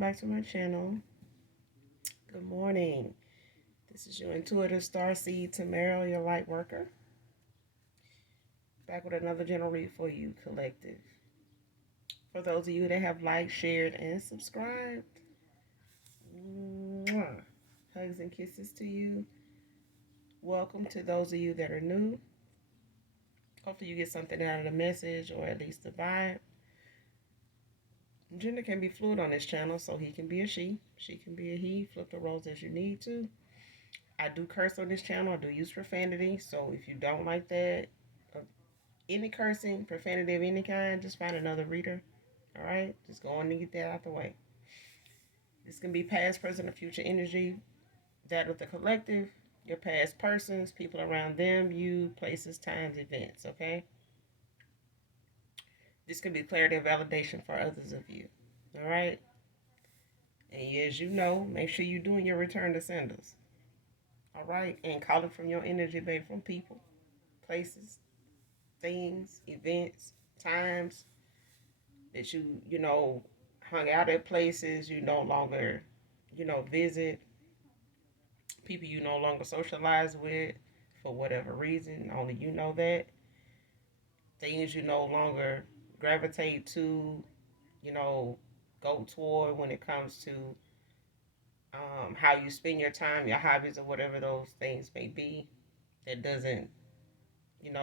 back to my channel. Good morning. This is your intuitive star seed, Tamara, your light worker. Back with another general read for you, collective. For those of you that have liked, shared, and subscribed, mwah, hugs and kisses to you. Welcome to those of you that are new. Hopefully you get something out of the message, or at least the vibe. Gender can be fluid on this channel, so he can be a she can be a he. Flip the roles as you need to. I do curse on this channel. I do use profanity. So if you don't like that, uh, any cursing, profanity of any kind, just find another reader. All right? Just go on and get that out the way. This can be past, present, or future energy. That of the collective, your past persons, people around them, you, places, times, events. Okay? This can be clarity or validation for others of you. All right? And as you know, make sure you're doing your return to senders. All right? And call it from your energy, babe, from people, places, things, events, times that you hung out at places you no longer, visit, people you no longer socialize with for whatever reason. Only you know that. Things you no longer gravitate to, you know, go toward when it comes to how you spend your time, your hobbies, or whatever those things may be that doesn't,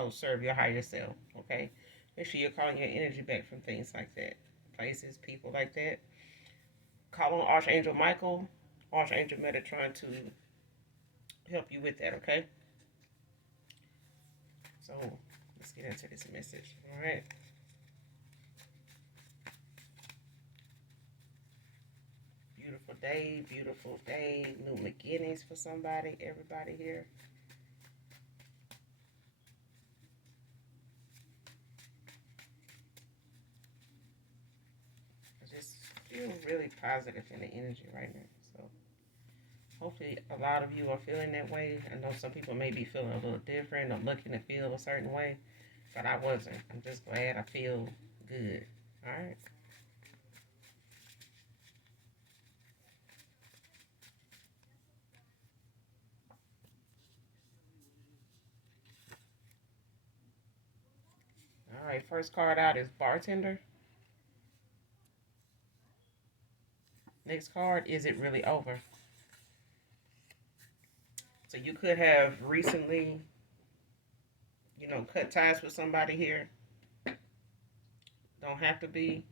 serve your higher self. Okay? Make sure you're calling your energy back from things like that, places, people like that. Call on Archangel Michael, Archangel Metatron to help you with that, okay? So let's get into this message. All right. Beautiful day. New beginnings for somebody, everybody here. I just feel really positive in the energy right now. So hopefully a lot of you are feeling that way. I know some people may be feeling a little different or looking to feel a certain way, but I wasn't. I'm just glad I feel good. All right. All right. First card out is Bartender. Next card, is it really over? So you could have recently, cut ties with somebody here. Don't have to be.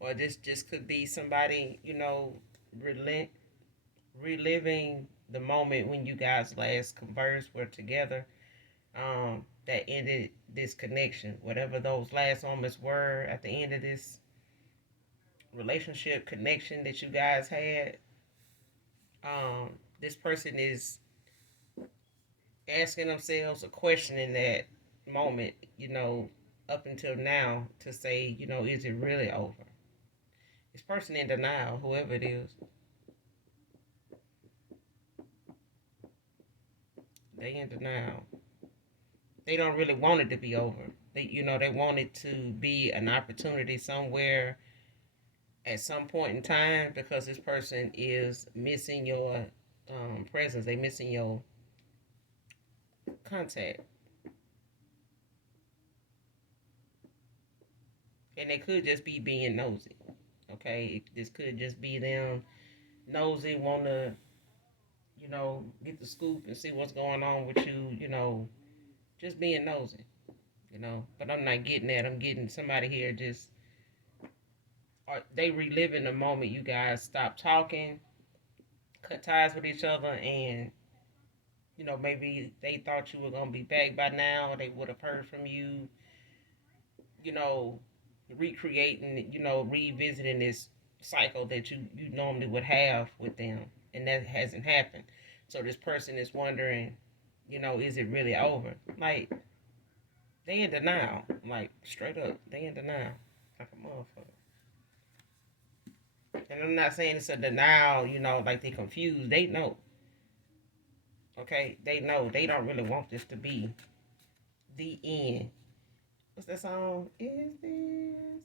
Or this just could be somebody, relent, reliving the moment when you guys last conversed, were together, that ended this connection. Whatever those last moments were at the end of this relationship connection that you guys had, this person is asking themselves or questioning that moment, up until now to say, is it really over? This person in denial, whoever it is, they in denial. They don't really want it to be over. They want it to be an opportunity somewhere at some point in time, because this person is missing your presence. They missing your contact. And they could just be being nosy. Okay, this could just be them nosy, want to, get the scoop and see what's going on with you. Just being nosy. But I'm not getting that. I'm getting somebody here just, are they reliving the moment you guys stopped talking, cut ties with each other, and maybe they thought you were gonna be back by now. They would have heard from you. You know, recreating, revisiting this cycle that you normally would have with them, and that hasn't happened. So this person is wondering, is it really over? Like, they in denial, like straight up, they in denial, like a motherfucker. And I'm not saying it's a denial, like they confused. They know, okay? They know they don't really want this to be the end. What's that song? Is this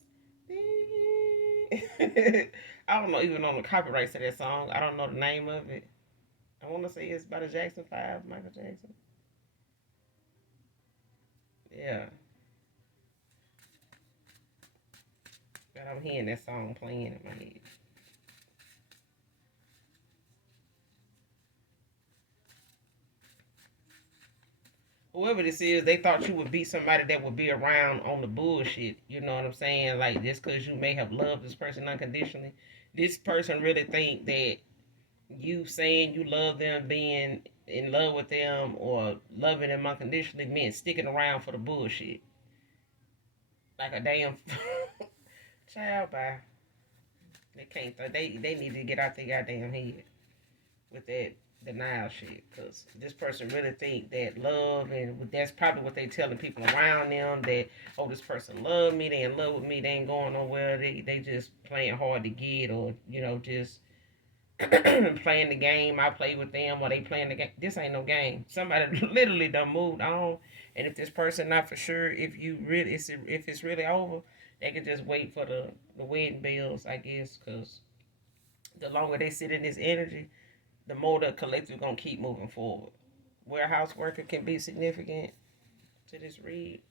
the I don't know even on the copyright to that song. I don't know the name of it. I want to say it's by the Jackson Five, Michael Jackson. Yeah, but I'm hearing that song playing in my head. Whoever this is, they thought you would be somebody that would be around on the bullshit. You know what I'm saying? Like just because you may have loved this person unconditionally, this person really think that you saying you love them, being in love with them, or loving them unconditionally meant sticking around for the bullshit. Like a damn child by. They can't. They need to get out their goddamn head with that denial shit. Cause this person really think that love, and that's probably what they telling people around them, that oh, this person love me, they in love with me, they ain't going nowhere. They just playing hard to get, or just playing the game. I play with them, or they playing the game. This ain't no game. Somebody literally done moved on, and if this person not for sure, if it's really over, they can just wait for the wedding bills, I guess, because the longer they sit in this energy, the more the collective gonna keep moving forward. Warehouse worker can be significant to this read.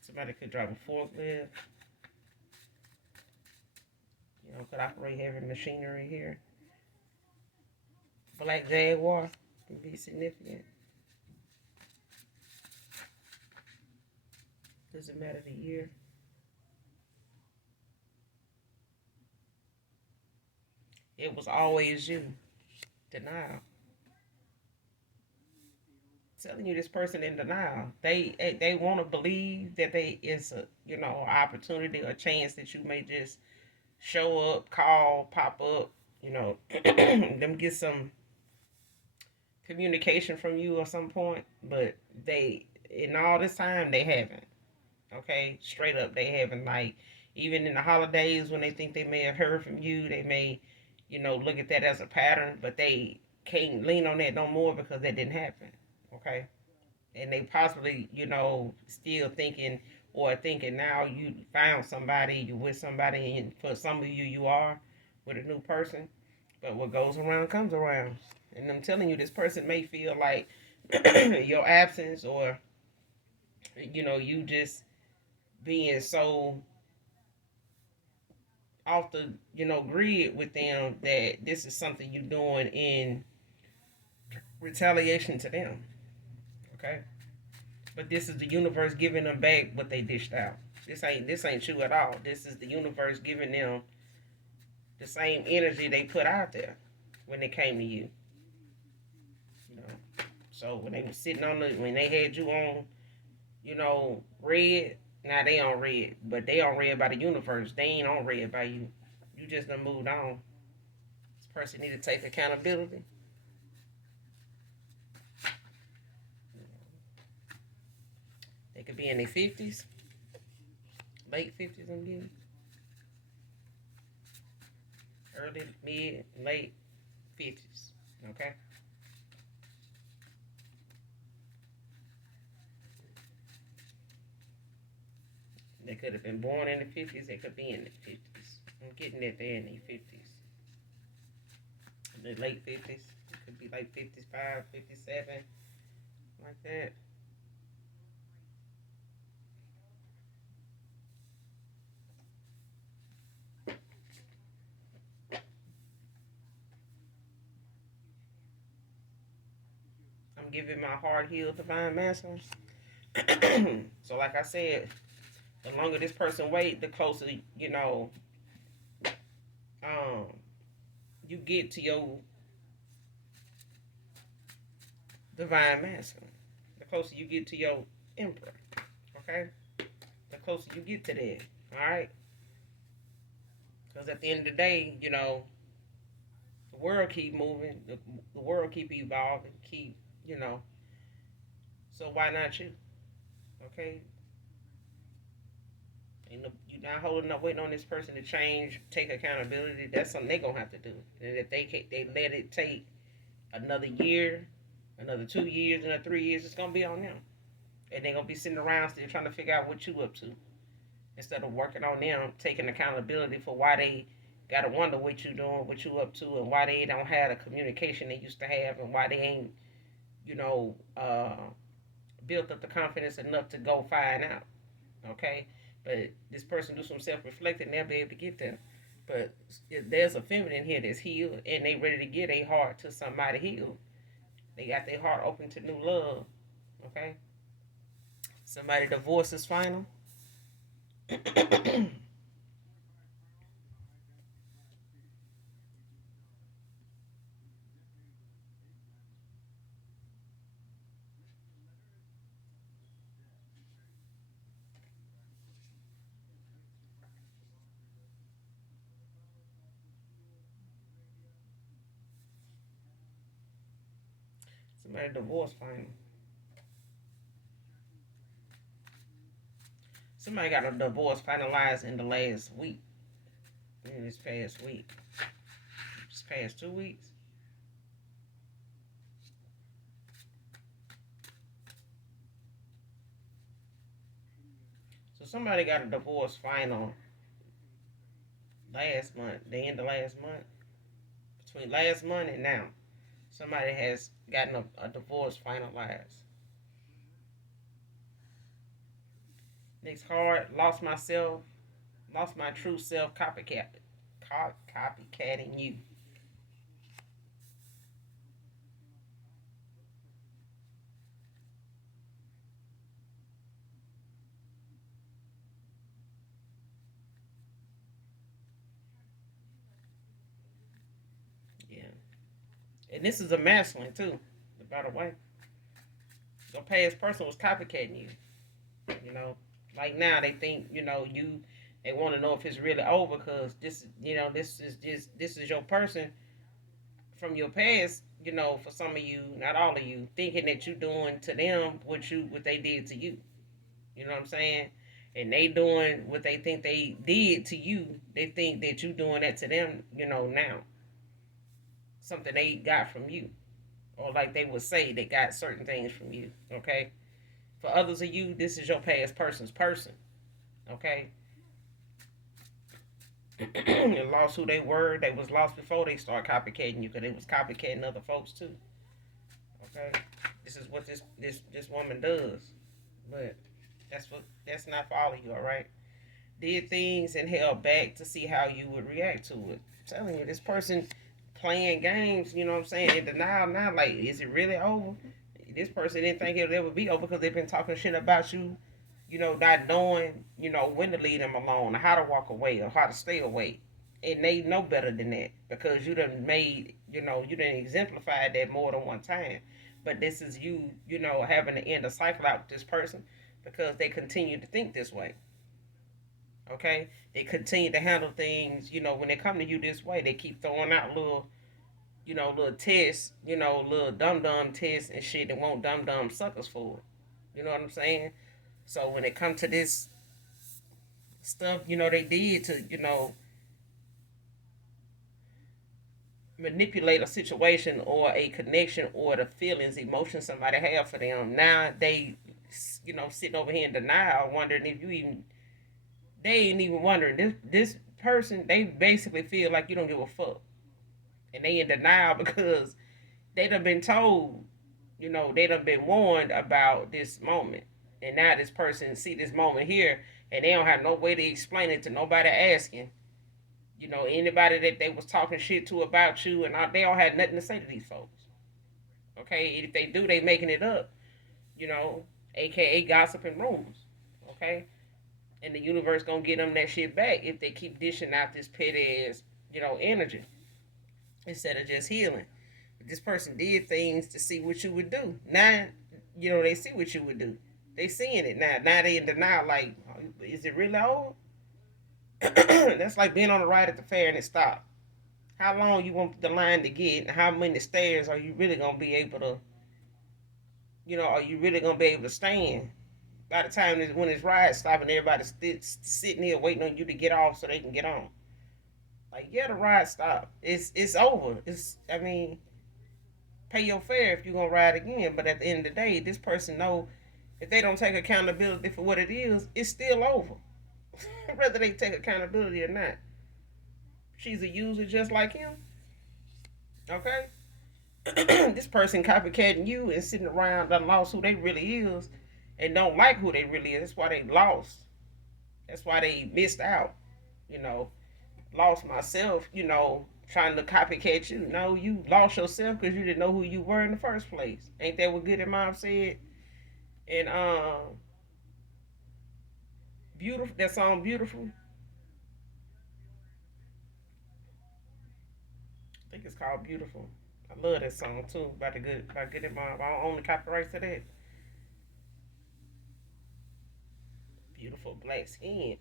Somebody could drive a forklift, could operate heavy machinery here. Black Jaguar can be significant. Doesn't matter the year. It was always you. Denial. Telling you this person in denial. They want to believe that they it's a opportunity or chance that you may just show up, call, pop up, them get some communication from you at some point, but they in all this time they haven't. Okay, straight up they haven't. Like even in the holidays when they think they may have heard from you, they may, look at that as a pattern, but they can't lean on that no more because that didn't happen. Okay, and they possibly, still thinking or thinking now you found somebody, you with somebody, and for some of you, you are with a new person. But what goes around comes around. And I'm telling you, this person may feel like your absence or, you just being so off the, grid with them that this is something you're doing in retaliation to them. Okay? But this is the universe giving them back what they dished out. This ain't true at all. This is the universe giving them the same energy they put out there when they came to you. You know. So when they were sitting when they had you on, red, now they on red. But they on red by the universe. They ain't on red by you. You just done moved on. This person need to take accountability. They could be in their 50s, late 50s, I'm getting. Early, mid, late 50s. Okay? They could have been born in the 50s. They could be in the 50s. I'm getting that they're in the 50s. The late 50s. It could be like 55, 57, like that. I'm giving my heart healed divine masculine. So, like I said, the longer this person wait, the closer um, you get to your divine masculine. The closer you get to your emperor, okay? The closer you get to that, all right? Because at the end of the day, the world keep moving, the world keep evolving, you know. So why not you? Okay, and you're not holding up, waiting on this person to change, take accountability. That's something they gonna have to do. And if they let it take another year, another 2 years, another 3 years, it's gonna be on them. And they're gonna be sitting around still trying to figure out what you up to. instead of working on them, taking accountability for why they gotta wonder what you doing, what you up to, and why they don't have the communication they used to have, and why they ain't, you know, built up the confidence enough to go find out. Okay, but this person do some self-reflecting, they'll be able to get there. But if there's a feminine here that's healed, and they ready to get a heart to somebody healed. They got their heart open to new love. Okay, somebody divorce is final. Somebody divorce final. Somebody got a divorce finalized in the last week. In this past week. This past 2 weeks. So somebody got a divorce final last month. The end of last month. Between last month and now. Somebody has gotten a divorce finalized. Next card, lost myself, lost my true self, copycatting you. Yeah. And this is a masculine too, by the way. The past person was copycatting you. You know, like now they think they want to know if it's really over because this is your person from your past. For some of you, not all of you, thinking that you doing to them what they did to you. You know what I'm saying? And they doing what they think they did to you. They think that you doing that to them. Now something they got from you, or like they would say they got certain things from you. Okay. For others of you, this is your past person's person. Okay. They lost who they were. They was lost before they start copycatting you because they was copycatting other folks too. Okay. This is what this woman does, but that's not for all of you. All right. Did things and held back to see how you would react to it. I'm telling you, this person playing games. You know what I'm saying? In denial now. Like, is it really over? This person didn't think it would ever be over because they've been talking shit about you. Not knowing, when to leave them alone, or how to walk away, or how to stay away. And they know better than that because you done made, you done exemplified that more than one time. But this is you, having to end a cycle out with this person because they continue to think this way. Okay? They continue to handle things, when they come to you this way, they keep throwing out little tests, little dum dum tests and shit that want dum dum suckers for it. You know what I'm saying? So when it comes to this stuff, they did to, manipulate a situation or a connection or the feelings, emotions somebody have for them. Now they, sitting over here in denial, wondering if you even, they ain't even wondering. This person, they basically feel like you don't give a fuck. And they in denial because they done been told, they done been warned about this moment. And now this person see this moment here and they don't have no way to explain it to nobody asking. Anybody that they was talking shit to about you and all, they all had nothing to say to these folks. Okay, if they do, they making it up. You know, aka gossiping rumors. Okay, and the universe gonna get them that shit back if they keep dishing out this petty ass, energy instead of just healing. This person did things to see what you would do. Now, they see what you would do. They seeing it now. Now they in denial. Like, is it really over? That's like being on a ride at the fair and it stopped. How long you want the line to get, and how many stairs are you really gonna be able to, are you really gonna be able to stand? By the time when this ride stopping, everybody's sitting here waiting on you to get off so they can get on. Like, yeah, the ride stopped. It's over. I mean, pay your fare if you're gonna ride again. But at the end of the day, this person know if they don't take accountability for what it is, it's still over. whether they take accountability or not. She's a user just like him. Okay, this person copycatting you and sitting around done lost who they really is and don't like who they really is. That's why they lost. That's why they missed out. You know, lost myself. Trying to copycat you. No, you lost yourself because you didn't know who you were in the first place. Ain't that what Good and Mom said? And beautiful. That song, beautiful. I think it's called Beautiful. I love that song too. By Good and Mom. I don't own the copyrights to that. Beautiful black skin.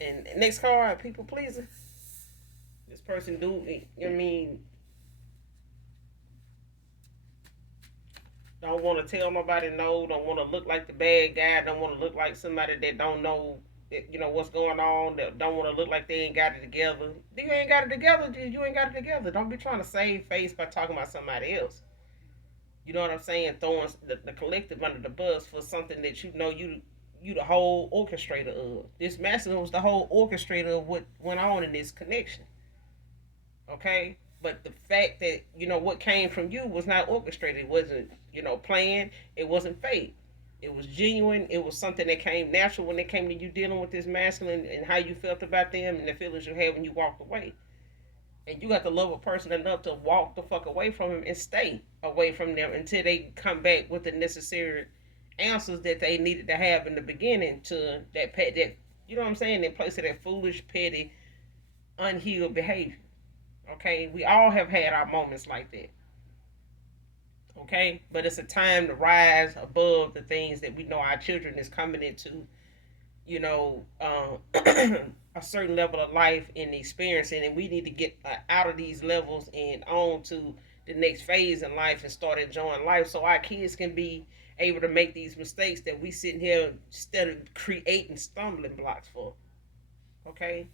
And next card, people pleasing. This person do. I mean, don't want to tell nobody no. Don't want to look like the bad guy. Don't want to look like somebody that don't know. What's going on. That don't want to look like they ain't got it together. You ain't got it together. You ain't got it together. Don't be trying to save face by talking about somebody else. You know what I'm saying? Throwing the collective under the bus for something that you the whole orchestrator of. This masculine was the whole orchestrator of what went on in this connection. Okay? But the fact that, what came from you was not orchestrated. It wasn't, planned. It wasn't fake. It was genuine. It was something that came natural when it came to you dealing with this masculine and how you felt about them and the feelings you had when you walked away. And you got to love a person enough to walk the fuck away from him and stay away from them until they come back with the necessary answers that they needed to have in the beginning to that pet that you know what I'm saying, in place of that foolish, petty, unhealed behavior. Okay, we all have had our moments like that. Okay, but it's a time to rise above the things that we know our children is coming into. You know, a certain level of life and experiencing, and we need to get out of these levels and on to the next phase in life and start enjoying life, so our kids can be able to make these mistakes that we sitting here instead of creating stumbling blocks for. Okay,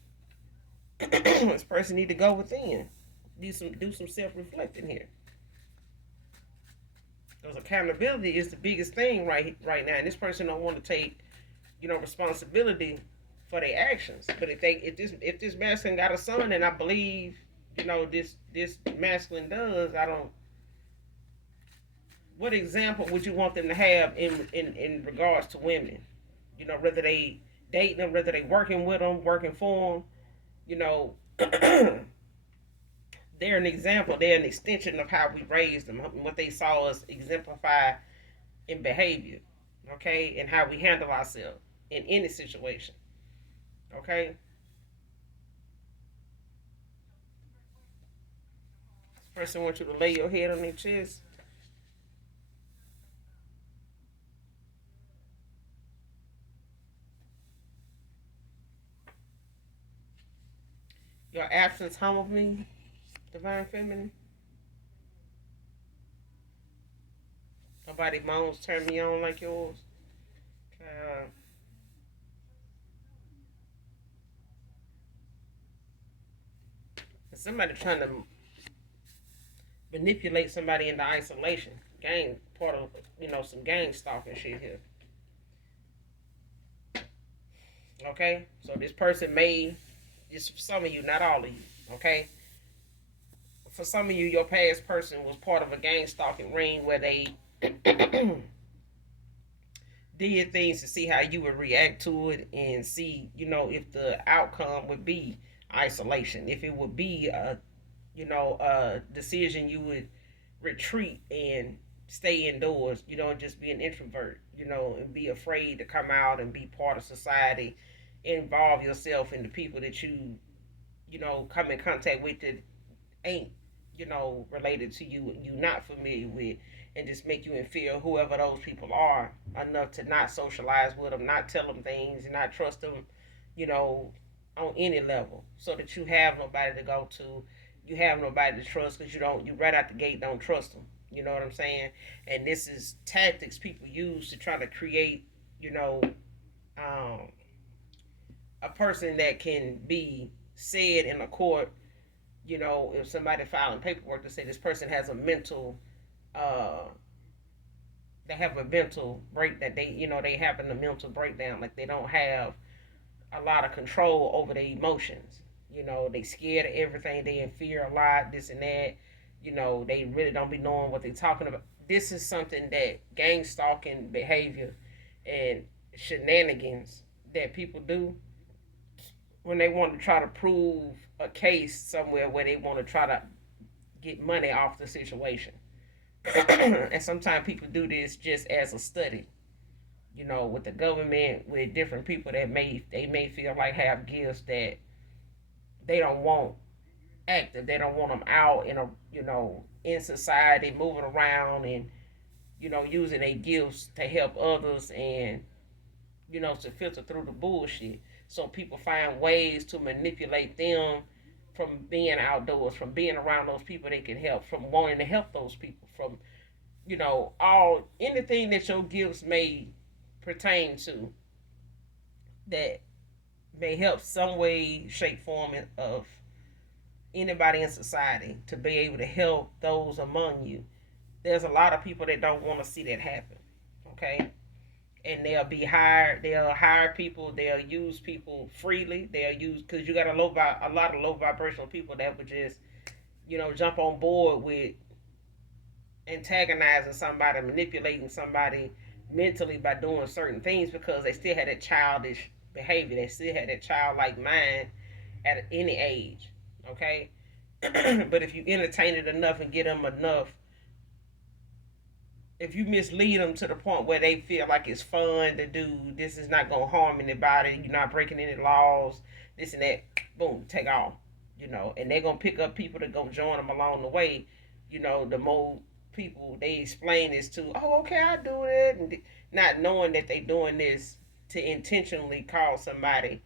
this person need to go within, do some self reflecting here. Because accountability is the biggest thing right now, and this person don't want to take responsibility for their actions. But if this masculine got a son, and I believe this masculine does, I don't. What example would you want them to have in regards to women? Whether they dating them, whether they working with them, working for them. You know, they're an example. They're an extension of how we raised them, what they saw us exemplify in behavior, okay, and how we handle ourselves in any situation, okay. This person wants you to lay your head on their chest. Your absence humbled me, divine feminine. Nobody moans turn me on like yours. Uh, Somebody trying to manipulate somebody into isolation. Gang part of some gang stalking shit here. Okay, so this person may, just for some of you, not all of you. Okay, for some of you, your past person was part of a gang stalking ring where they did things to see how you would react to it and see, if the outcome would be isolation, if it would be a decision you would retreat and stay indoors, and just be an introvert, and be afraid to come out and be part of society, involve yourself in the people that you come in contact with that ain't, related to you, you not familiar with, and just make you feel whoever those people are enough to not socialize with them, not tell them things, and not trust them, you know, on any level, so that you have nobody to go to, you have nobody to trust because you right out the gate don't trust them. You know what I'm saying? And this is tactics people use to try to create, you know, um, a person that can be said in a court, if somebody filing paperwork to say this person has a mental, uh, they have a mental break, that they having a mental breakdown, like they don't have a lot of control over their emotions. You know, they scared of everything. They in fear a lot, this and that. You know, they really don't be knowing what they're talking about. This is something that gang stalking behavior and shenanigans that people do when they want to try to prove a case somewhere where they want to try to get money off the situation. And sometimes people do this just as a study, you know, with the government, with different people that may feel like have gifts that they don't want active. They don't want them out in a, you know, in society, moving around and, you know, using their gifts to help others and, you know, to filter through the bullshit. So people find ways to manipulate them from being outdoors, from being around those people they can help, from wanting to help those people, from, you know, all anything that your gifts may pertain to that may help some way, shape, form of anybody in society to be able to help those among you. There's a lot of people that don't want to see that happen. Okay, and they'll hire people, they'll use people freely, they'll use, because you got a lot of low vibrational people that would just, you know, jump on board with antagonizing somebody, manipulating somebody mentally by doing certain things because they still had that childish behavior, they still had that childlike mind at any age. Okay, but if you entertain it enough and get them enough, if you mislead them to the point where they feel like it's fun to do, this is not gonna harm anybody, you're not breaking any laws, this and that, boom, take off, you know, and they're gonna pick up people to go join them along the way. You know, the more people they explain this to, oh, okay, I do it, and not knowing that they doing this to intentionally cause somebody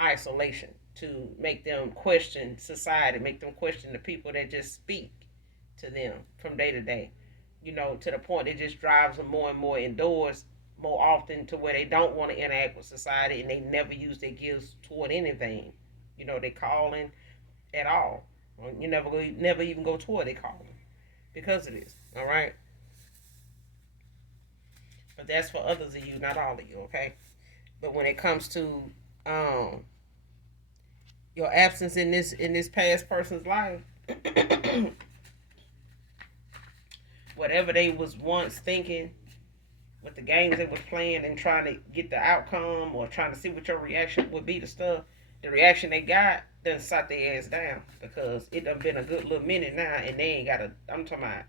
isolation, to make them question society, make them question the people that just speak to them from day to day, you know, to the point it just drives them more and more indoors more often to where they don't want to interact with society and they never use their gifts toward anything. You know, they calling at all. You never even go toward they calling because of this. All right, but that's for others of you, not all of you. Okay, but when it comes to um your absence in this past person's life, whatever they was once thinking with the games they was playing and trying to get the outcome or trying to see what your reaction would be to stuff, the reaction they got done sat their ass down because it done been a good little minute now and they ain't got a, I'm talking about,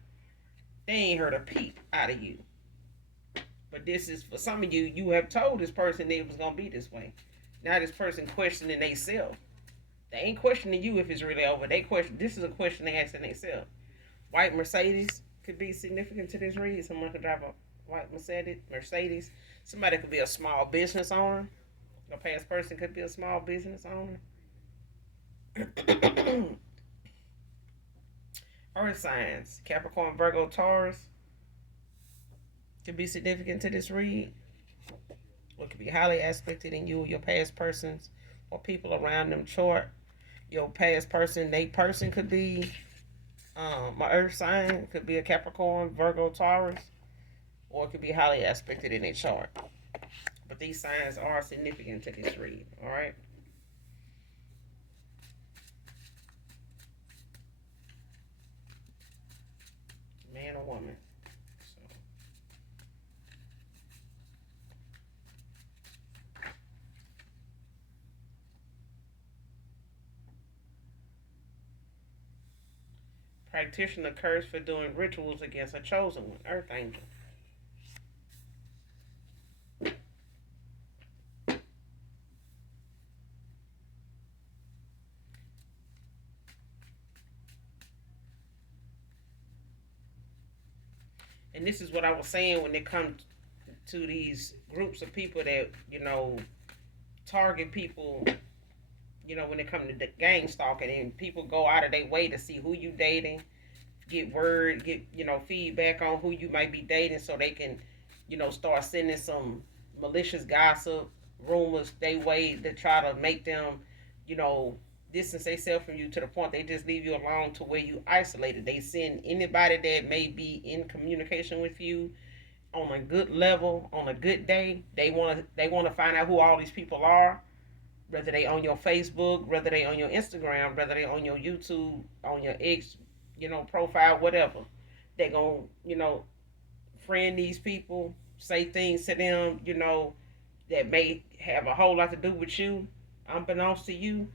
they ain't heard a peep out of you. But this is for some of you, you have told this person that it was gonna be this way. Now this person questioning themselves. They ain't questioning you if it's really over. They question, this is a question they asking themselves. White Mercedes could be significant to this read. Someone could drive a white Mercedes. Somebody could be a small business owner. A past person could be a small business owner. Earth signs, Capricorn, Virgo, Taurus, could be significant to this read. Or could be highly aspected in you or your past persons or people around them chart. Your past person, they person could be my earth sign, could be a Capricorn, Virgo, Taurus, or it could be highly aspected in a chart. But these signs are significant to this read, all right? Man or woman. So, practitioner cursed for doing rituals against a chosen one, earth angel. And this is what I was saying when it comes to these groups of people that, you know, target people, you know, when it comes to the gang stalking and people go out of their way to see who you dating, get word, get, you know, feedback on who you might be dating so they can, you know, start sending some malicious gossip, rumors they way to try to make them, you know, distance themselves from you to the point they just leave you alone to where you isolated. They send anybody that may be in communication with you on a good level, on a good day. They want to find out who all these people are whether they on your Facebook, whether they on your Instagram, whether they on your YouTube, on your X, profile, whatever. They gonna, friend these people, say things to them, that may have a whole lot to do with you, unbeknownst to you.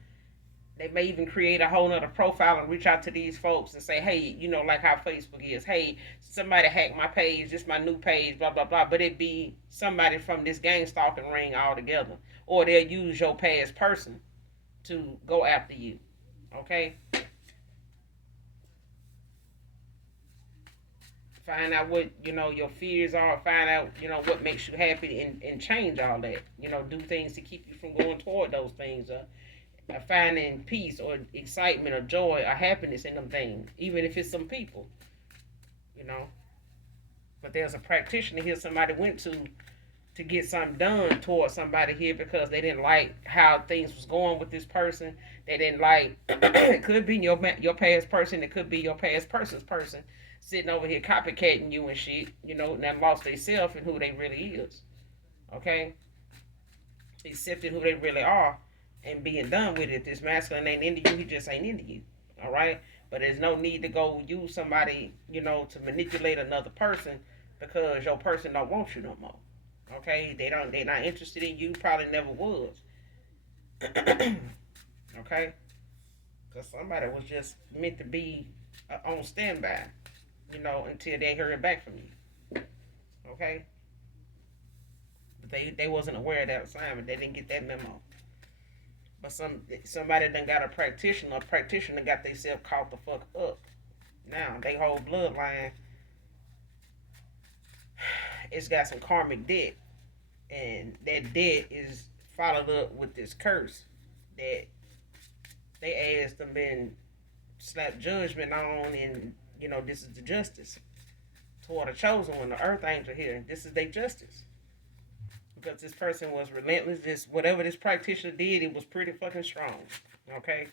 They may even create a whole nother profile and reach out to these folks and say, hey, like how Facebook is. Hey, somebody hacked my page. This is my new page, blah, blah, blah. But it be somebody from this gang stalking ring altogether. Or they'll use your past person to go after you. Okay? Find out what, your fears are. Find out, what makes you happy and change all that. Do things to keep you from going toward those things. Finding peace or excitement or joy or happiness in them things, even if it's some people, you know. But there's a practitioner here somebody went to get something done towards somebody here because they didn't like how things was going with this person. They didn't like it could be your past person, it could be your past person's person sitting over here copycatting you and shit, and then lost their self and who they really is. Okay? Accepting who they really are and being done with it. This masculine ain't into you, he just ain't into you. All right? But there's no need to go use somebody, to manipulate another person because your person don't want you no more. Okay? They're not interested in you, probably never was. Okay? Because somebody was just meant to be on standby, until they heard back from you. Okay? But they wasn't aware of that assignment. They didn't get that memo. But somebody done got a practitioner. A practitioner got themselves caught the fuck up. Now they whole bloodline, it's got some karmic debt, and that debt is followed up with this curse that they asked them been slapped judgment on, and this is the justice toward the chosen one, the earth angel here. This is their justice. Because this person was relentless. This whatever this practitioner did, it was pretty fucking strong. Okay?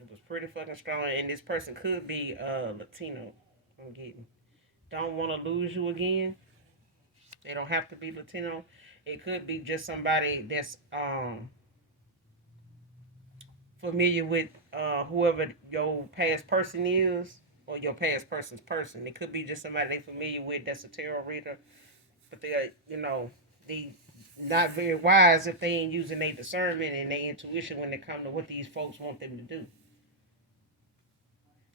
It was pretty fucking strong. And this person could be Latino. I'm getting. Don't want to lose you again. They don't have to be Latino. It could be just somebody that's familiar with whoever your past person is, or your past person's person. It could be just somebody they familiar with that's a tarot reader, but they are, they not very wise if they ain't using their discernment and their intuition when it come to what these folks want them to do.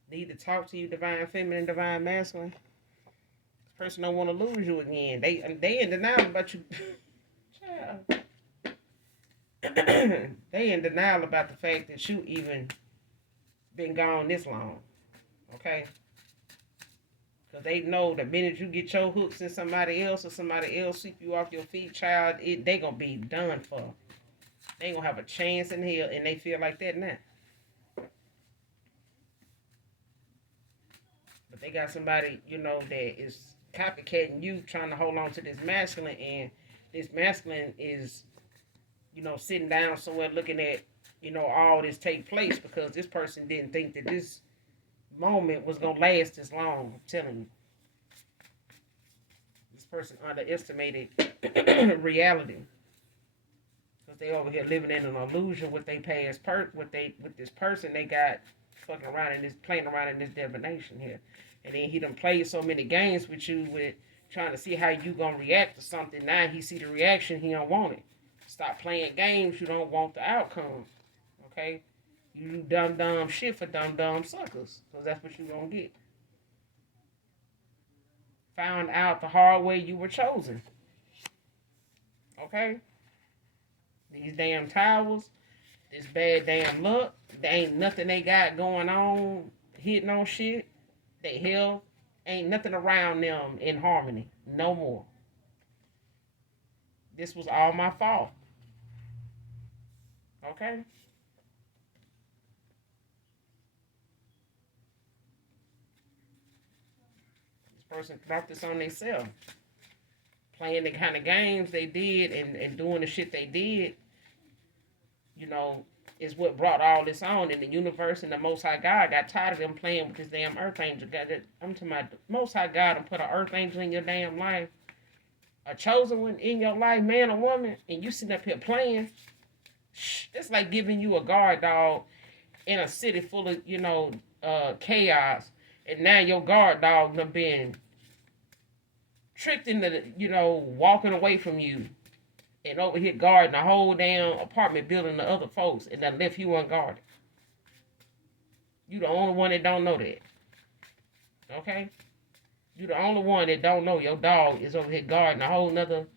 Need to talk to you, divine feminine, divine masculine. This person don't want to lose you again. They in denial about you. Child. They in denial about the fact that you even been gone this long. Okay? Because they know the minute you get your hooks in somebody else or somebody else sweep you off your feet, child, they going to be done for. They ain't going to have a chance in hell, and they feel like that now. But they got somebody, that is copycatting you, trying to hold on to this masculine, and this masculine is, sitting down somewhere looking at, all this take place because this person didn't think that this moment was going to last this long. I'm telling you. This person underestimated reality. Because they over here living in an illusion with they past with this person they got fucking around in this, playing around in this divination here. And then he done played so many games with you with trying to see how you gonna react to something. Now he see the reaction, he don't want it. Stop playing games, you don't want the outcome. Okay? You do dumb shit for dumb suckers. Because that's what you gonna get. Found out the hard way you were chosen. Okay? These damn towels, this bad damn luck, there ain't nothing they got going on, hitting on shit. They health, ain't nothing around them in harmony. No more. This was all my fault. Okay? This person brought this on themselves. Playing the kind of games they did and doing the shit they did, is what brought all this on. In the universe and the Most High God got tired of them playing with this damn earth angel. I'm talking about the Most High God and put an earth angel in your damn life. a chosen one in your life, man or woman, and you sitting up here playing, it's like giving you a guard dog in a city full of, chaos, and now your guard dog done been tricked into, walking away from you and over here guarding the whole damn apartment building to other folks and then left you unguarded. You the only one that don't know that. Okay? You the only one that don't know your dog is over here guarding a whole nother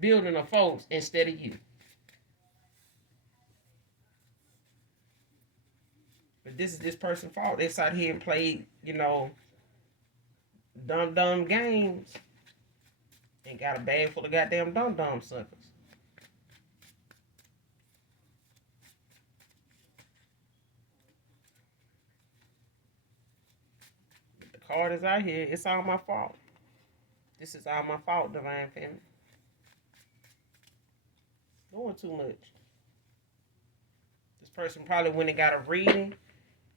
building of folks instead of you. But this is this person's fault. They sat here and played, dumb games and got a bag full of goddamn dumb suckers. But the card is out here. It's all my fault. This is all my fault, Divine Family. Doing too much. This person probably went and got a reading,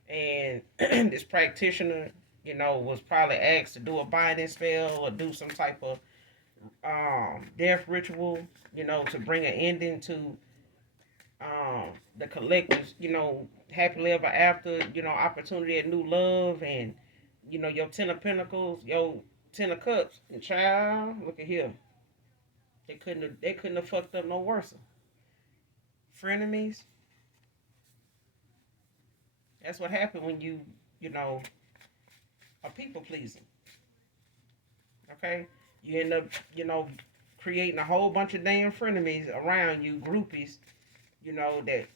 and this practitioner, was probably asked to do a binding spell or do some type of death ritual, to bring an ending to the collective's, happily ever after, opportunity at new love, and your Ten of Pentacles, your Ten of Cups, and child, look at here. They couldn't have fucked up no worse. Frenemies. That's what happened when you know, are people pleasing. Okay? You end up, creating a whole bunch of damn frenemies around you, groupies, that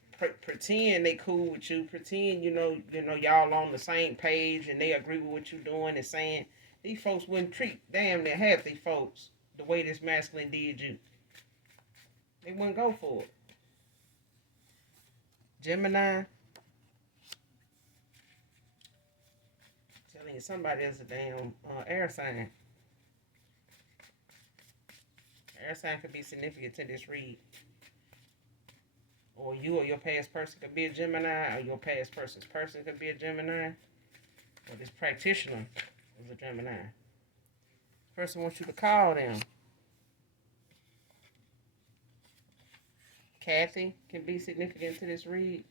pretend they cool with you, pretend, y'all on the same page and they agree with what you're doing and saying these folks wouldn't treat damn near half these folks the way this masculine did you. They wouldn't go for it. Gemini, telling you somebody is a damn air sign. Air sign could be significant to this read. Or you or your past person could be a Gemini, or your past person's person could be a Gemini, or this practitioner is a Gemini. Person wants you to call them. Kathy can be significant to this read.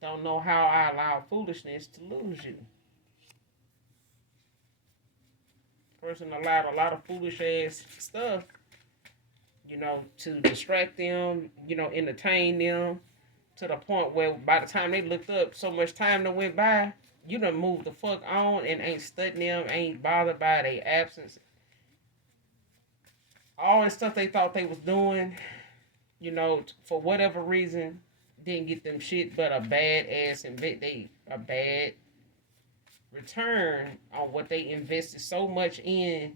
Don't know how I allow foolishness to lose you. Person allowed a lot of foolish ass stuff, to distract them, entertain them, to the point where by the time they looked up, so much time that went by, you done moved the fuck on and ain't studying them, ain't bothered by their absence. All the stuff they thought they was doing, for whatever reason, didn't get them shit but a bad ass a bad return on what they invested so much in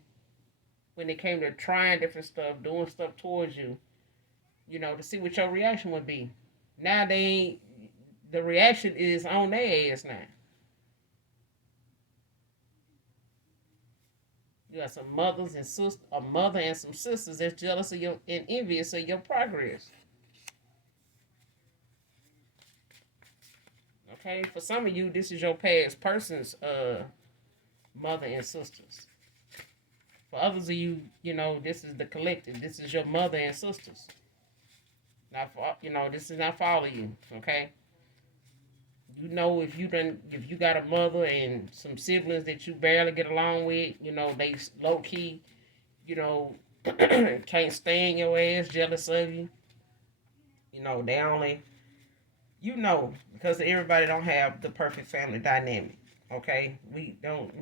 when it came to trying different stuff, doing stuff towards you, to see what your reaction would be. Now the reaction is on their ass now. You got some mothers and sisters, a mother and some sisters that's jealous of your and envious of your progress. Okay, for some of you, this is your past person's mother and sisters. For others of you, this is the collective. This is your mother and sisters. Not for this is not for all of you. Okay. If you got a mother and some siblings that you barely get along with, they low key, can't stand your ass, jealous of you. They only, because everybody don't have the perfect family dynamic. Okay, we don't,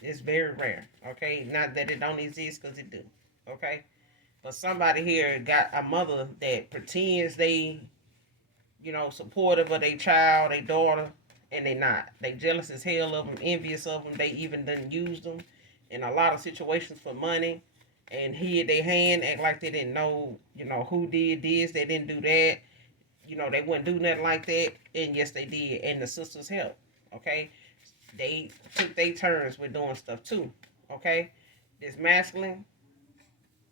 it's very rare. Okay, not that it don't exist, because it do. Okay, but somebody here got a mother that pretends they, supportive of their child, their daughter, and they not. They jealous as hell of them, envious of them. They even done used them in a lot of situations for money, and hid their hand, act like they didn't know, who did this, they didn't do that. They wouldn't do nothing like that, and yes, they did, and the sisters helped. Okay, they took their turns with doing stuff too. Okay, this masculine,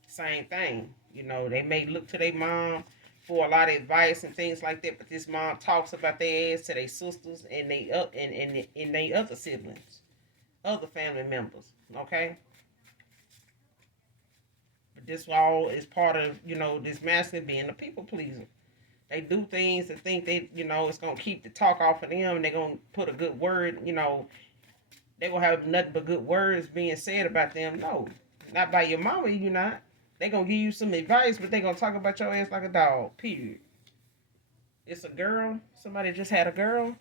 same thing. They may look to their mom for a lot of advice and things like that, but this mom talks about their ass to their sisters and they and they other siblings. other family members. Okay, but this all is part of this masculine being a people pleaser. They do things and think it's gonna keep the talk off of them, and they're gonna put a good word. They gonna have nothing but good words being said about them. No, not by your mama. You not. They gonna give you some advice, but they gonna talk about your ass like a dog. Period. It's a girl. Somebody just had a girl,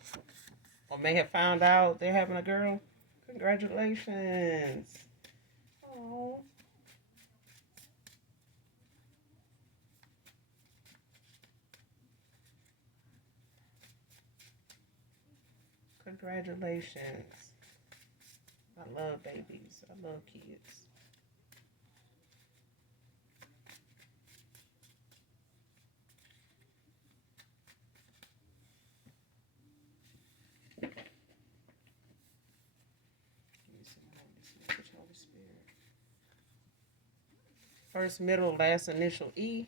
or may have found out they're having a girl. Congratulations. Oh, congratulations. I love babies. I love kids. Give me some more of this message, Holy Spirit. First, middle, last initial E.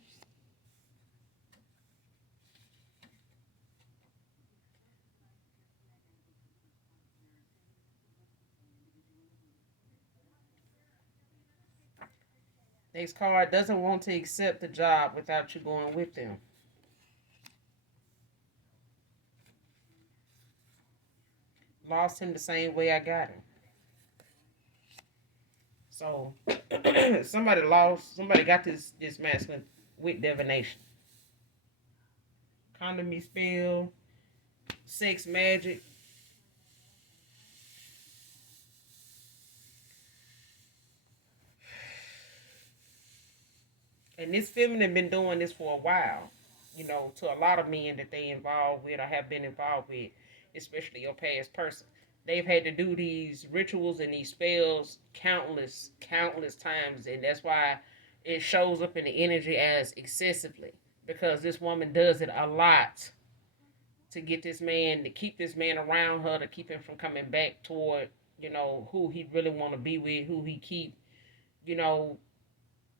Next card, doesn't want to accept the job without you going with them. Lost him the same way I got him. So somebody got this masculine with divination. Condom spell, sex magic. And this feminine been doing this for a while, to a lot of men that they involved with or have been involved with, especially your past person. They've had to do these rituals and these spells countless times, and that's why it shows up in the energy as excessively, because this woman does it a lot to get this man, to keep this man around her, to keep him from coming back toward who he really want to be with, who he keep you know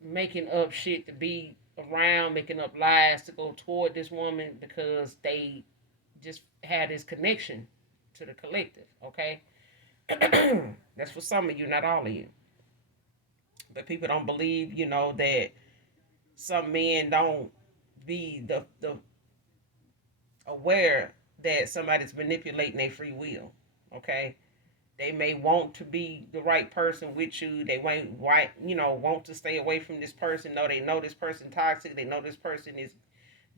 making up shit to be around, making up lies to go toward this woman because they just had this connection to the collective. Okay, that's for some of you, not all of you. But people don't believe, that some men don't be the aware that somebody's manipulating their free will. Okay, they may want to be the right person with you. They want to stay away from this person. No, they know this person toxic. They know this person is,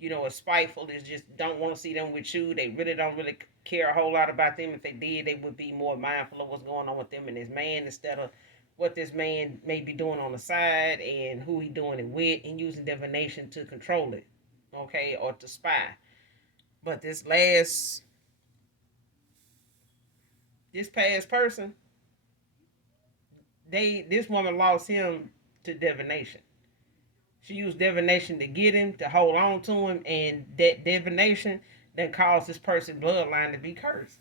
is spiteful. They just don't want to see them with you. They really don't really care a whole lot about them. If they did, they would be more mindful of what's going on with them and this man instead of what this man may be doing on the side and who he doing it with, and using divination to control it, okay, or to spy. But this past person, this woman lost him to divination. She used divination to get him, to hold on to him, and that divination then caused this person's bloodline to be cursed.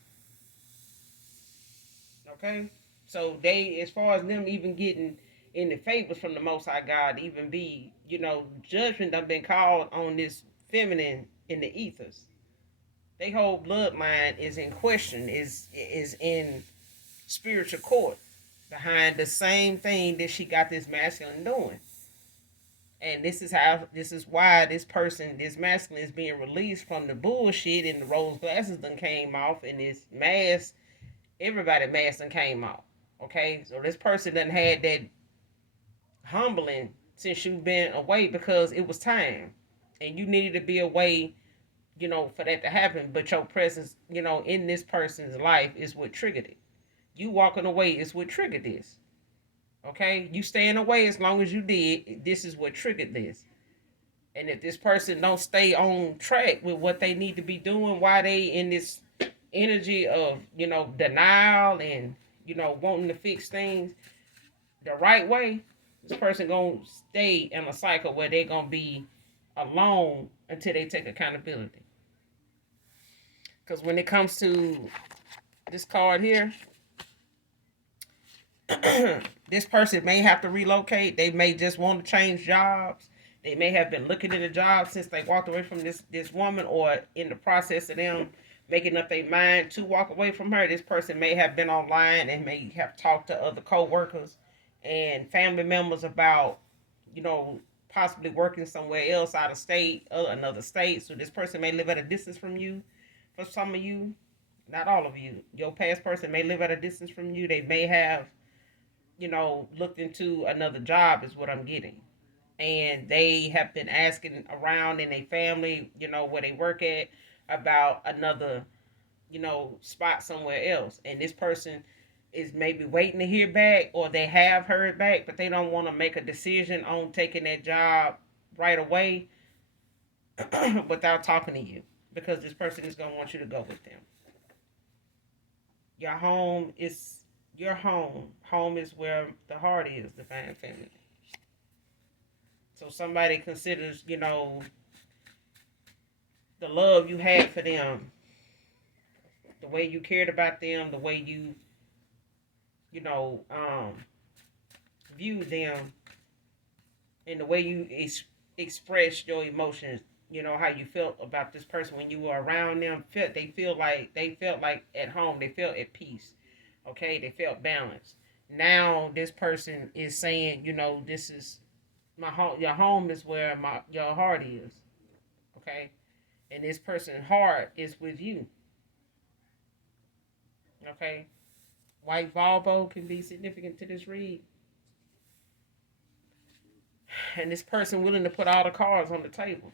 Okay? So they, as far as them even getting in the favors from the Most High God, even be, judgment done been called on this feminine in the ethers. Their whole bloodline is in question, is in spiritual court behind the same thing that she got this masculine doing. And this is why this person, this masculine, is being released from the bullshit, and the rose glasses done came off, and this mask, everybody mask done came off. Okay, so this person done had that humbling since you've been away, because it was time, and you needed to be away, for that to happen. But your presence, in this person's life is what triggered it. You walking away is what triggered this. Okay, you staying away as long as you did, this is what triggered this. And if this person don't stay on track with what they need to be doing, why they in this energy of denial and wanting to fix things the right way, this person gonna stay in a cycle where they're gonna be alone until they take accountability. Because when it comes to this card here, this person may have to relocate. They may just want to change jobs. They may have been looking at a job since they walked away from this woman, or in the process of them making up their mind to walk away from her. This person may have been online and may have talked to other co-workers and family members about, you know, possibly working somewhere else out of state or another state. So this person may live at a distance from you. For some of you, not all of you, your past person may live at a distance from you. They may have, looked into another job, is what I'm getting. And they have been asking around in their family, where they work at, about another, spot somewhere else. And this person is maybe waiting to hear back, or they have heard back, but they don't want to make a decision on taking that job right away without talking to you, because this person is going to want you to go with them. Your home is your home. Home is where the heart is, divine feminine. So somebody considers, the love you had for them, the way you cared about them, the way you, you know, um, viewed them, and the way you expressed your emotions. How you felt about this person when you were around them. They felt like at home. They felt at peace. Okay, they felt balanced. Now this person is saying, this is my home. Your home is where your heart is. Okay, and this person's heart is with you. Okay, white Volvo can be significant to this read, and this person willing to put all the cards on the table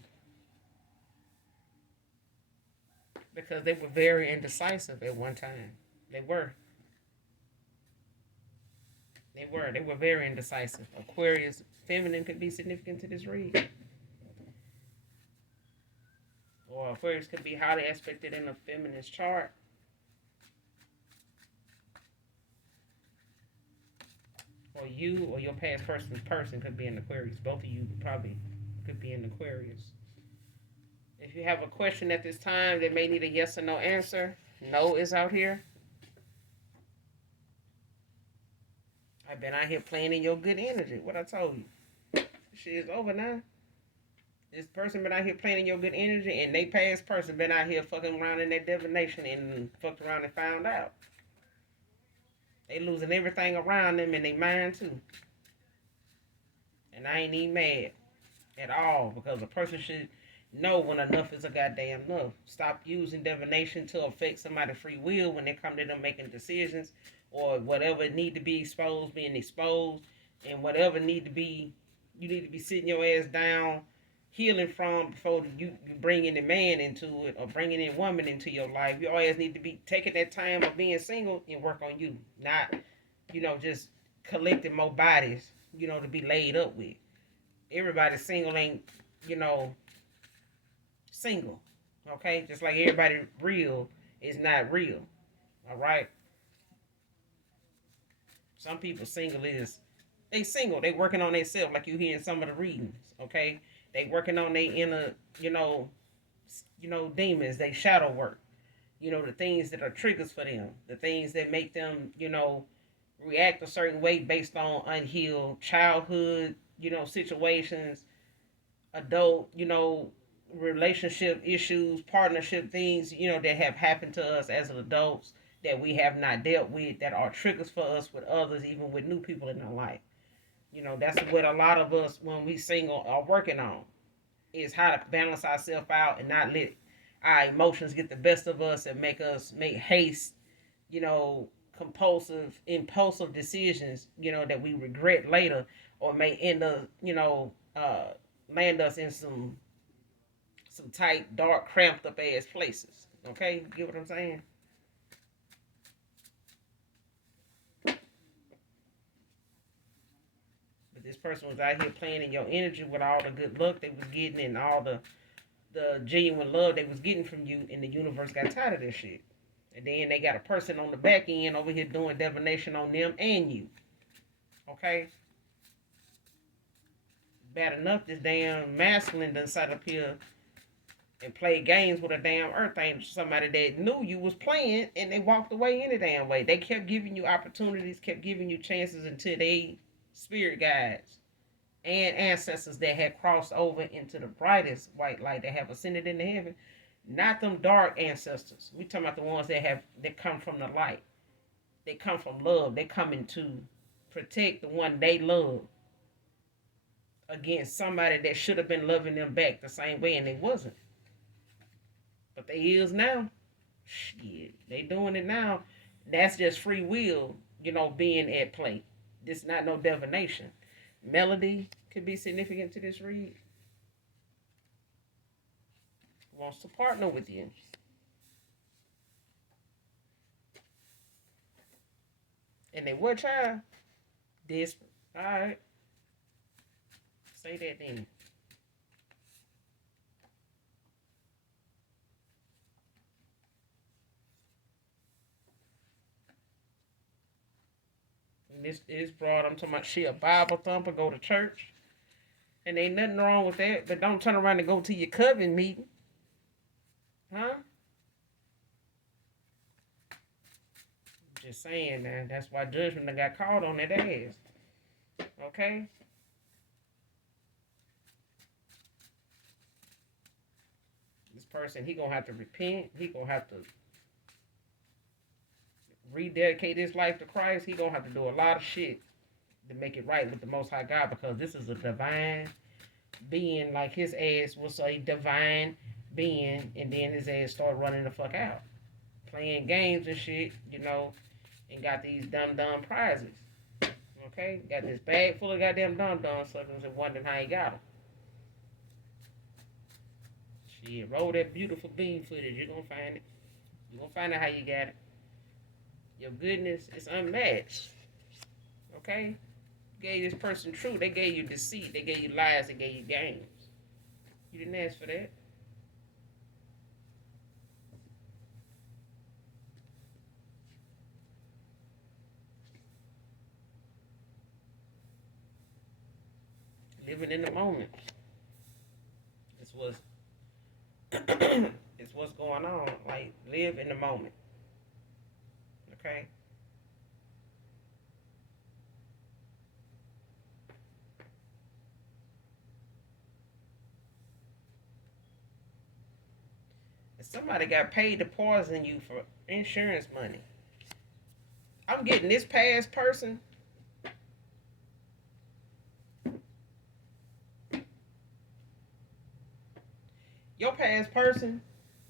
because they were very indecisive at one time. They were. They were very indecisive. Aquarius feminine could be significant to this read, or Aquarius could be highly aspected in a feminist chart. Or you or your past person's person could be in Aquarius. Both of you probably could be in Aquarius. If you have a question at this time that may need a yes or no answer, no is out here. I've been out here playing in your good energy. What I told you. Shit is over now. This person been out here playing in your good energy, and they past person been out here fucking around in their divination and fucked around and found out. They losing everything around them in their mind too. And I ain't even mad at all, because a person should know when enough is a goddamn enough. Stop using divination to affect somebody's free will when they come to them making decisions, or whatever need to be exposed being exposed, and whatever need to be, you need to be sitting your ass down healing from before you bringing a man into it, or bringing in woman into your life. You always need to be taking that time of being single and work on you, not just collecting more bodies to be laid up with. Everybody single ain't you know single. Okay, just like everybody real is not real. All right, some people single is they single. They working on themselves, like you hear in some of the readings. Okay, they working on their inner demons. They shadow work. The things that are triggers for them, the things that make them react a certain way based on unhealed childhood situations, adult relationship issues, partnership things that have happened to us as adults that we have not dealt with, that are triggers for us with others, even with new people in our life. That's what a lot of us, when we single, are working on, is how to balance ourselves out and not let our emotions get the best of us and make us make haste, you know, compulsive, impulsive decisions, that we regret later, or may end up, land us in some tight, dark, cramped up ass places. Okay, you get what I'm saying? But this person was out here playing in your energy with all the good luck they was getting and all the genuine love they was getting from you, and the universe got tired of this shit. And then they got a person on the back end over here doing divination on them and you. Okay? Bad enough this damn masculine done sat up here and played games with a damn earth angel, somebody that knew you was playing, and they walked away any damn way. They kept giving you opportunities, kept giving you chances until they spirit guides and ancestors that had crossed over into the brightest white light that have ascended into heaven, Not them dark ancestors. We talking about the ones that come from the light. They come from love. They coming to protect the one they love against somebody that should have been loving them back the same way and they wasn't. But they is now. Shit, they doing it now. That's just free will, being at play. This not no divination. Melody could be significant to this read. Wants to partner with you. And they what child? Desperate. Alright. Say that then. And this is broad. I'm talking about she a Bible thumper, go to church. And ain't nothing wrong with that. But don't turn around and go to your coven meeting. Huh? Just saying, man. That's why judgment got called on that ass. Okay? This person, he gonna have to repent. He gonna have to rededicate his life to Christ. He gonna have to do a lot of shit to make it right with the Most High God, because this is a divine being, like his ass was a divine being, and then his ass started running the fuck out, playing games and shit, and got these dumb prizes. Okay, got this bag full of goddamn dumb suckers and wondering how he got them. Shit, roll that beautiful bean footage. You're gonna find it. You're gonna find out how you got it. Your goodness is unmatched. Okay? Gave this person truth. They gave you deceit. They gave you lies. They gave you games. You didn't ask for that. Living in the moment. It's what's it's what's going on. Like, live in the moment. Okay? And somebody got paid to poison you for insurance money. I'm getting this past person. Your past person,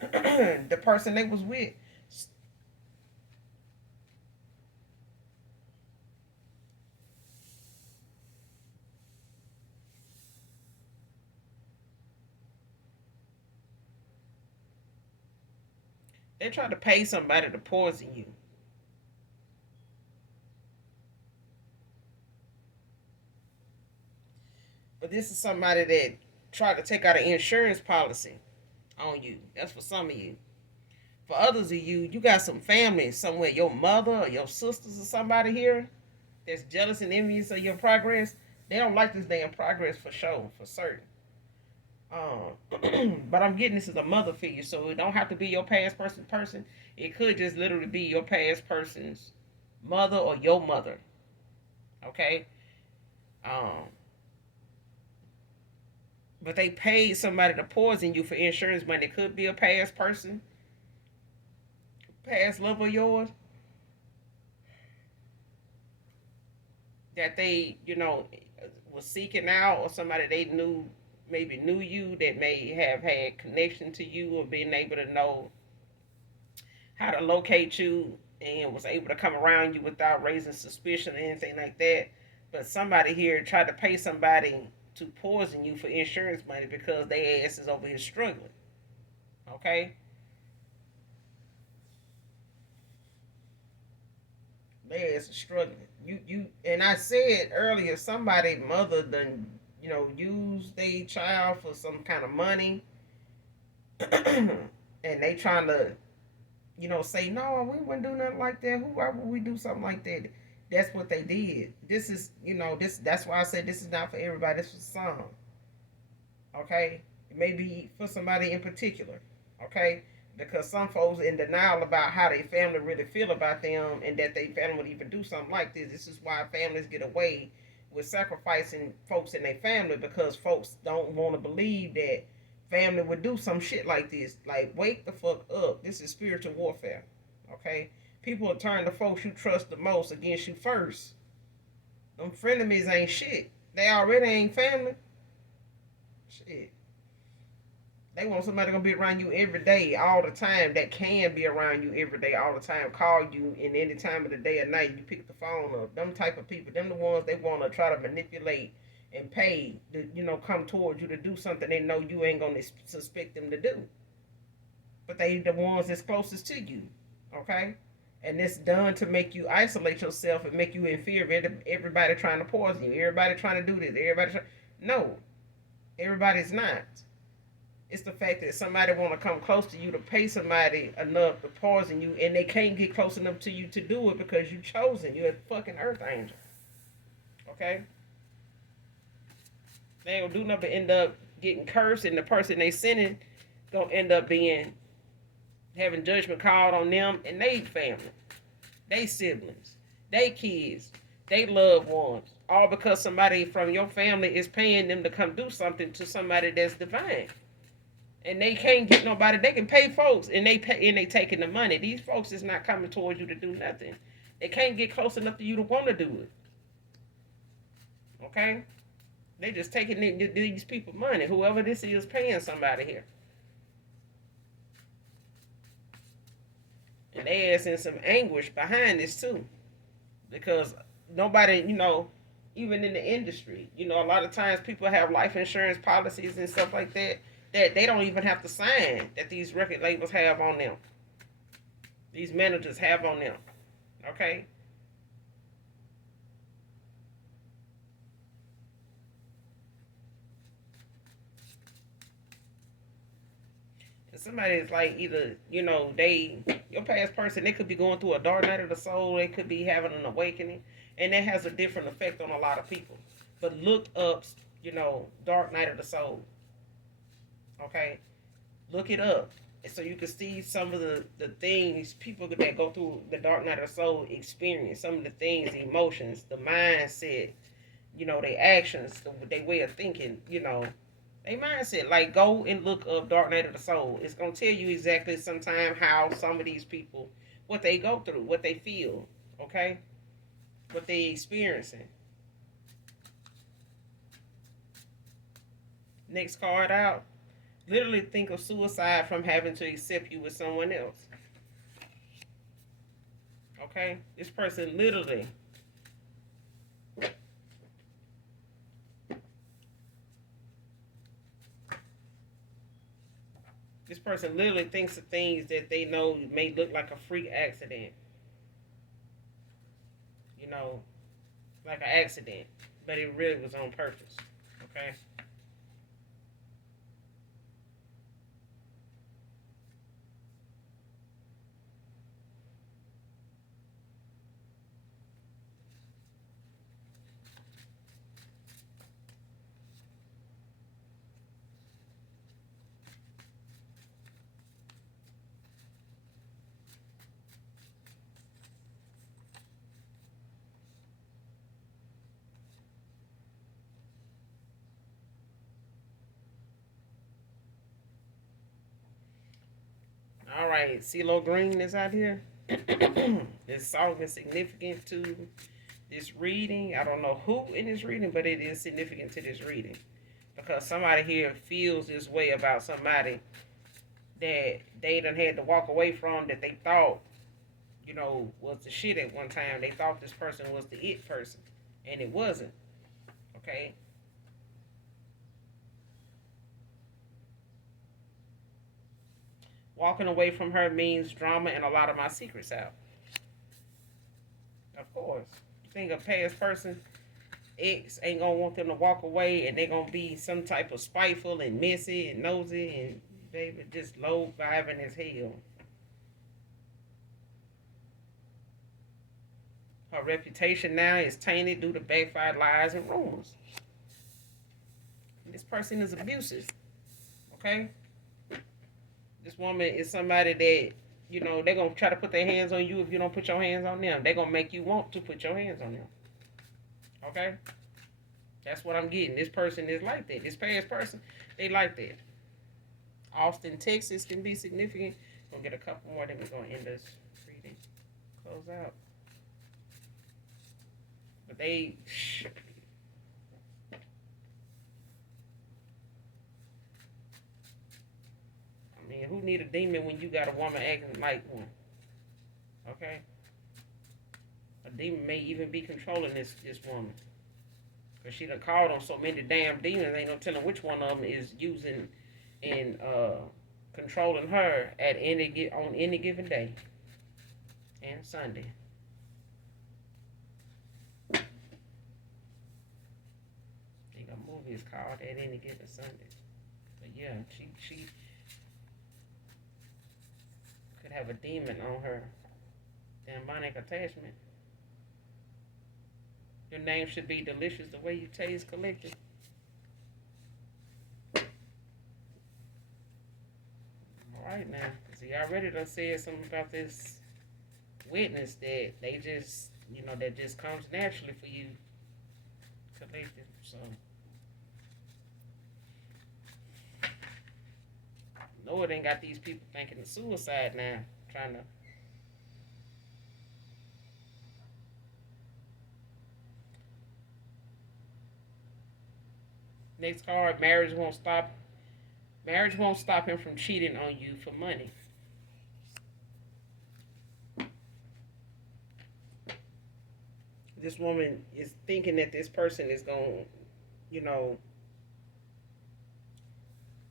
the person they was with, they tried to pay somebody to poison you. But this is somebody that tried to take out an insurance policy on you. That's for some of you. For others of you, you got some family somewhere, your mother or your sisters or somebody here that's jealous and envious of your progress. They don't like this damn progress for sure, for certain. But I'm getting this as a mother figure, so it don't have to be your past person. It could just literally be your past person's mother or your mother. Okay? Um, but they paid somebody to poison you for insurance money. It could be a past person, past love of yours, that they, was seeking out, or somebody they knew, maybe knew you, that may have had connection to you, or being able to know how to locate you, and was able to come around you without raising suspicion or anything like that. But somebody here tried to pay somebody to poison you for insurance money because their ass is over here struggling. Okay? Their ass is struggling. You and I said earlier, somebody mother done, use their child for some kind of money, and they trying to, say, no, we wouldn't do nothing like that. Why would we do something like that? That's what they did. This is, that's why I said this is not for everybody. This is for some. Okay? It may be for somebody in particular. Okay? Because some folks in denial about how their family really feel about them, and that their family would even do something like this. This is why families get away with sacrificing folks in their family, because folks don't want to believe that family would do some shit like this. Like, wake the fuck up. This is spiritual warfare. Okay? People will turn the folks you trust the most against you first. Them frenemies ain't shit. They already ain't family. Shit. They want somebody gonna be around you every day, all the time. That can be around you every day, all the time. Call you in any time of the day or night. You pick the phone up. Them type of people. Them the ones they want to try to manipulate and pay to, come towards you to do something they know you ain't gonna suspect them to do. But they the ones that's closest to you. Okay. And it's done to make you isolate yourself and make you in fear of everybody trying to poison you. Everybody trying to do this. No, everybody's not. It's the fact that somebody want to come close to you to pay somebody enough to poison you, and they can't get close enough to you to do it because you chosen. You're a fucking earth angel. Okay? They ain't gonna do nothing but end up getting cursed, and the person they sending gonna end up having judgment called on them and they family, they siblings, they kids, they loved ones, all because somebody from your family is paying them to come do something to somebody that's divine. And they can't get nobody. They can pay folks, and they taking the money. These folks is not coming towards you to do nothing. They can't get close enough to you to want to do it. Okay, they just taking these people money. Whoever this is paying somebody here, and they ass in some anguish behind this too, because nobody, even in the industry, a lot of times people have life insurance policies and stuff like that they don't even have to sign, that these record labels have on them. These managers have on them. Okay? And somebody is like either, your past person, they could be going through a dark night of the soul, they could be having an awakening, and that has a different effect on a lot of people. But look up, dark night of the soul. Okay? Look it up. So you can see some of the things people that go through the dark night of the soul experience. Some of the things, the emotions, the mindset, their actions, their way of thinking, their mindset. Like, go and look up Dark Night of the Soul. It's going to tell you exactly sometime how some of these people, what they go through, what they feel, okay? What they experiencing. Next card out. Literally think of suicide from having to accept you with someone else. Okay? This person literally thinks of things that they know may look like a freak accident. Like an accident. But it really was on purpose. Okay? All right, CeeLo Green is out here. This song is significant to this reading. I don't know who in this reading, but it is significant to this reading. Because somebody here feels this way about somebody that they done had to walk away from, that they thought, was the shit at one time. They thought this person was the it person. And it wasn't. Okay? Walking away from her means drama and a lot of my secrets out. Of course. You think a past person, ex, ain't gonna want them to walk away, and they gonna be some type of spiteful and messy and nosy and baby just low vibing as hell. Her reputation now is tainted due to backfired lies and rumors. And this person is abusive. Okay? This woman is somebody that, they're going to try to put their hands on you if you don't put your hands on them. They're going to make you want to put your hands on them. Okay? That's what I'm getting. This person is like that. This past person, they like that. Austin, Texas can be significant. We'll get a couple more, then we're going to end this reading. Close out. But they. I mean, who need a demon when you got a woman acting like one? Okay? A demon may even be controlling this woman. Because she done called on so many damn demons, ain't no telling which one of them is using and controlling her at on any given day and Sunday. I think a movie is called At Any Given Sunday. But yeah, she could have a demon on her demonic attachment. Your name should be delicious the way you taste collective. Alright now. See, I already done said something about this witness that they just, that just comes naturally for you collective. So, Lord ain't got these people thinking of suicide now. Trying to. Next card, marriage won't stop. Marriage won't stop him from cheating on you for money. This woman is thinking that this person is going to,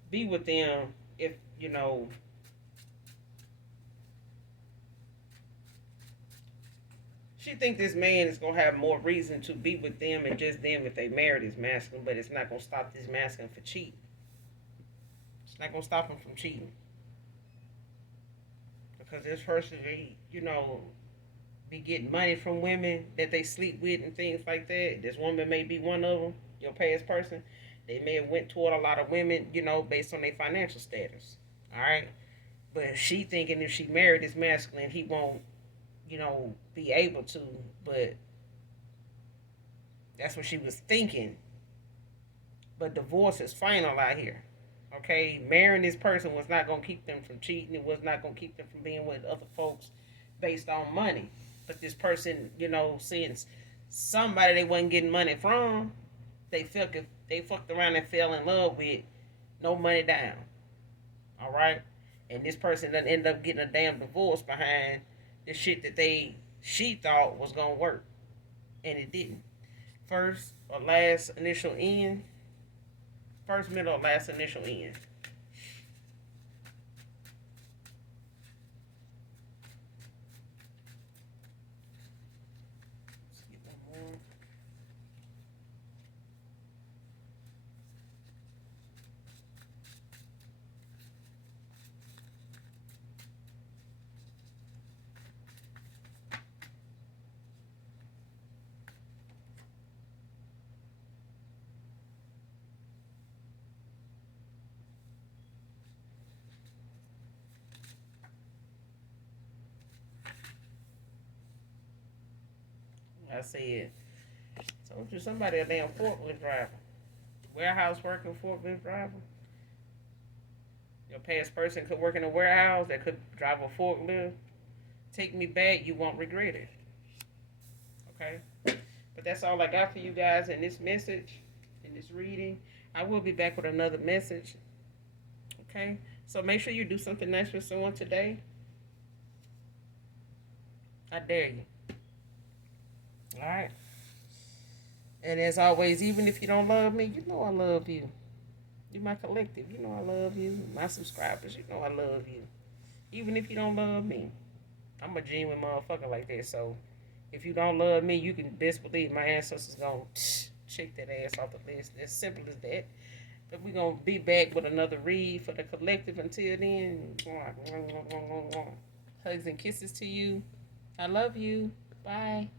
be with them if, she think this man is going to have more reason to be with them and just them if they married this masculine, but it's not going to stop this masculine for cheating. It's not going to stop him from cheating. Because this person, be getting money from women that they sleep with and things like that. This woman may be one of them, your past person. They may have went toward a lot of women, based on their financial status. All right? But she thinking if she married this masculine, he won't, be able to. But that's what she was thinking. But divorce is final out here. Okay? Marrying this person was not going to keep them from cheating. It was not going to keep them from being with other folks based on money. But this person, seeing somebody they wasn't getting money from, they fucked around and fell in love with, no money down. All right, and this person doesn't end up getting a damn divorce behind the shit that she thought was gonna work, and it didn't. First or last initial end. First, middle, or last initial end. I said, told you somebody a damn forklift driver. Warehouse working forklift driver. Your past person could work in a warehouse that could drive a forklift. Take me back, you won't regret it. Okay? But that's all I got for you guys in this message, in this reading. I will be back with another message. Okay? So make sure you do something nice for someone today. I dare you. Alright? And as always, even if you don't love me, you know I love you. You're my collective. You know I love you. My subscribers, you know I love you. Even if you don't love me. I'm a genuine motherfucker like that. So if you don't love me, you can best believe my ancestors gonna check that ass off the list. As simple as that. But we're gonna be back with another read for the collective. Until then, hugs and kisses to you. I love you. Bye.